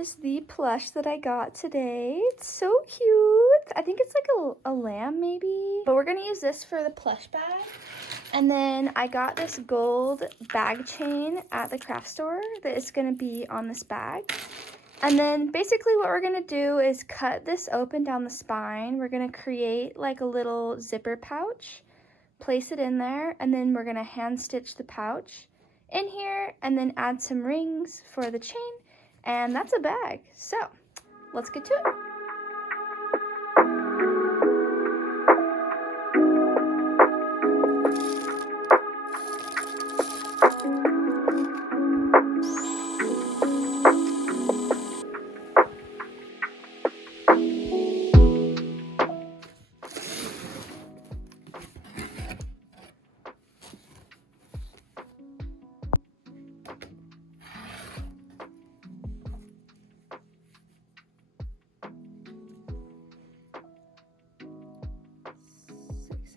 is the plush that I got today. It's so cute. I think it's like a lamb maybe. But we're gonna use this for the plush bag. And then I got this gold bag chain at the craft store that is gonna be on this bag. And then basically what we're gonna do is cut this open down the spine. We're gonna create like a little zipper pouch, place it in there, and then we're gonna hand stitch the pouch in here and then add some rings for the chain, and that's a bag. So let's get to it.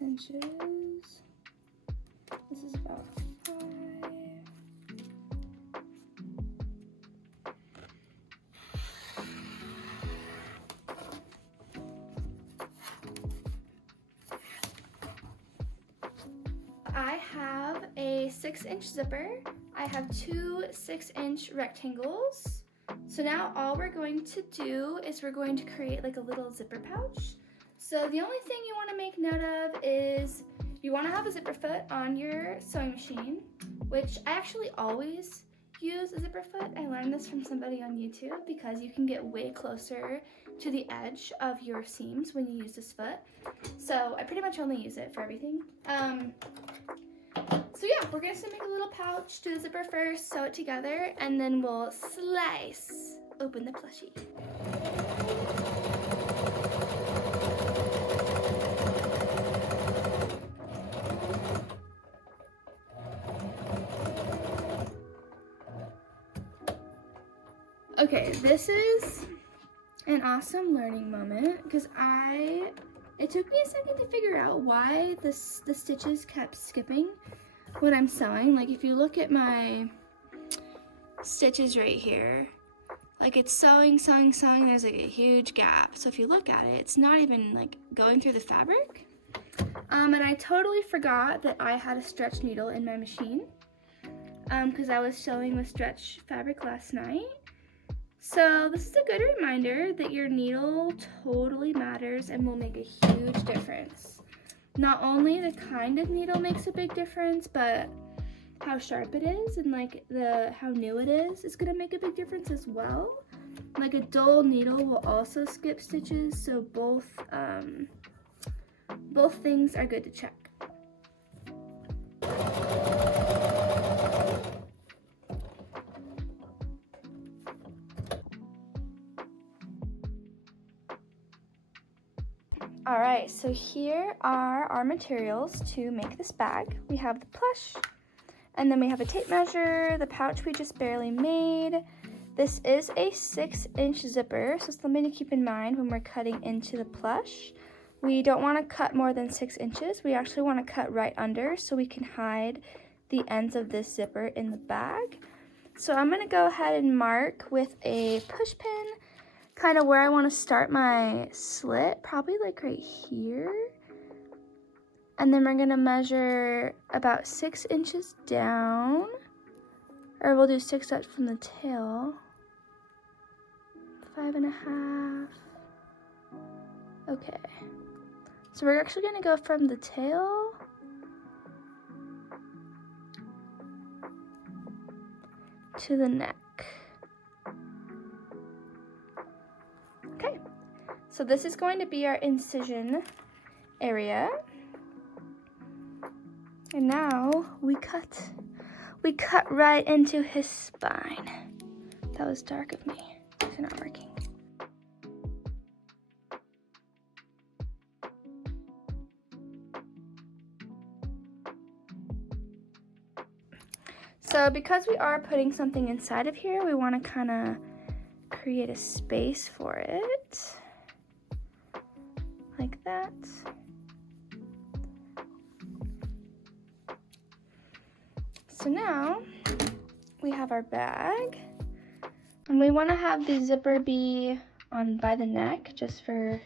Inches. This is about 5. I have a 6-inch zipper. I have 2 6-inch rectangles. So now all we're going to do is we're going to create like a little zipper pouch. So the only thing you want to make note of is you want to have a zipper foot on your sewing machine, which I actually always use a zipper foot. I learned this from somebody on YouTube because you can get way closer to the edge of your seams when you use this foot. So I pretty much only use it for everything. So yeah, we're going to make a little pouch, do the zipper first, sew it together, and then we'll slice open the plushie. Okay, this is an awesome learning moment because it took me a second to figure out why the stitches kept skipping when I'm sewing. Like if you look at my stitches right here, like it's sewing, there's like a huge gap. So if you look at it, it's not even like going through the fabric. And I totally forgot that I had a stretch needle in my machine because I was sewing with stretch fabric last night. So this is a good reminder that your needle totally matters and will make a huge difference. Not only the kind of needle makes a big difference, but how sharp it is and like how new it is gonna make a big difference as well. Like a dull needle will also skip stitches, so both things are good to check. All right, so here are our materials to make this bag. We have the plush, and then we have a tape measure, the pouch we just barely made. This is a 6-inch zipper, so something to keep in mind when we're cutting into the plush. We don't want to cut more than 6 inches. We actually want to cut right under so we can hide the ends of this zipper in the bag. So I'm gonna go ahead and mark with a push pin kind of where I want to start my slit, probably like right here. And then we're gonna measure about 6 inches down, or we'll do 6 up from the tail. 5.5. Okay. So we're actually gonna go from the tail to the neck. Okay, so this is going to be our incision area. And now we cut right into his spine. That was dark of me. It's not working. So because we are putting something inside of here, we want to kind of create a space for it, like that. So now we have our bag. And we want to have the zipper be on by the neck just for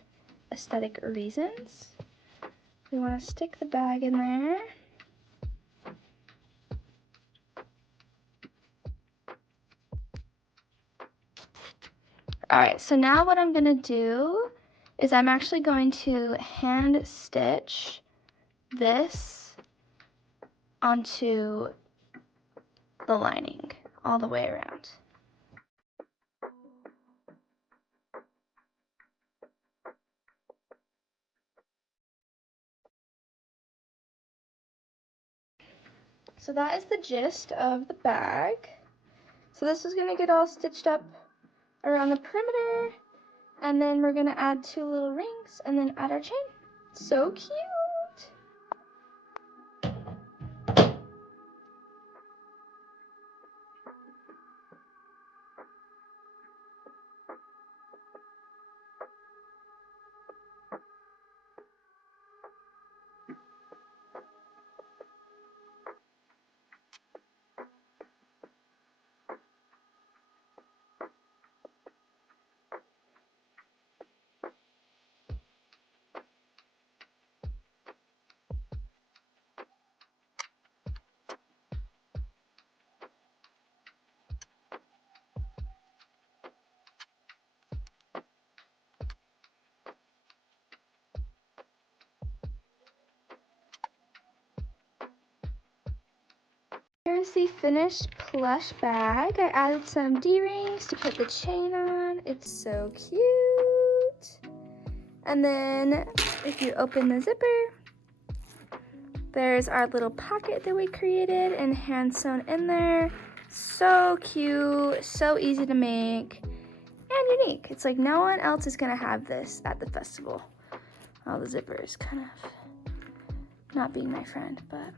aesthetic reasons. We want to stick the bag in there. Alright, so now what I'm going to do is I'm actually going to hand stitch this onto the lining all the way around. So that is the gist of the bag. So this is going to get all stitched up around the perimeter, and then we're going to add 2 little rings and then add our chain. So cute! Here's the finished plush bag. I added some D-rings to put the chain on. It's so cute. And then if you open the zipper, there's our little pocket that we created and hand sewn in there. So cute, so easy to make, and unique. It's like no one else is gonna have this at the festival. Oh, the zipper is kind of not being my friend, but